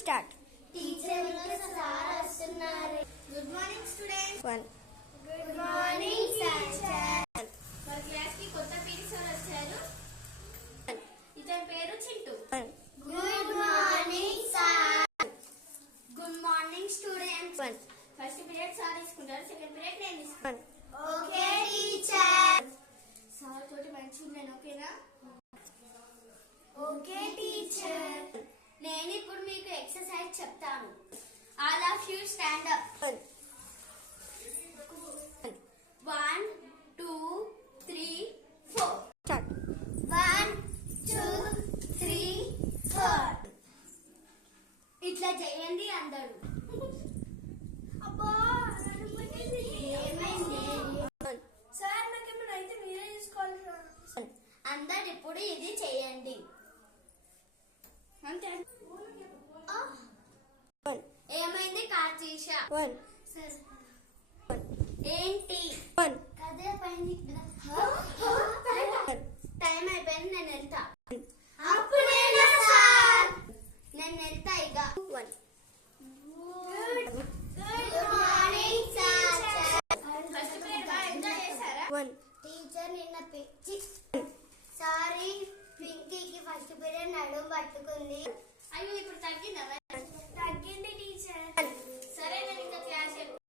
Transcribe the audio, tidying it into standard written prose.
Start. Teacher sir వస్తున్నారు. Good morning students. 1 good morning teacher. మన class కి కొత్త పీటీ సార్ వచ్చారు. ఇతని పేరు Chintu. Good morning sir. Good morning students. First period sir తీసుకుంటారు, సెకండ్ పీరియడ్ నేను తీసుకుంటాను. Okay teacher. సార్ తోటి మంచిగా ఉన్నాను, ఓకేనా? Okay teacher. నేను ఇప్పుడు మీకు ఎక్సర్సైజ్ చెప్తాను. All of you stand up. 1 2 3 4. Start. 1 2 3 4. ఇట్లా చేయండి అందరూ. అబ్బా ఏమైంది సార్? నాకు ఇప్పుడు అయితే మీరే చూసుకోవాలి. అందరు ఇప్పుడు ఇది చేయండి. అంతే. ఏమైంది కార్తీషా? 1 ఏంటి 1 కదే పైన టైం అయిపోయింది, నేను వెళ్తా. అప్పుడేనా సార్? నేను వెళ్తా ఇక. 1 good morning sir. First period బాగా ఎంజాయ్ చేశారా? 1 టీచర్ నిన్న సారీ పింకీకి ఫస్ట్ పీరియడ్ నడుము పట్టుకుంది. అయ్యో ఇప్పుడు తగ్గిందా?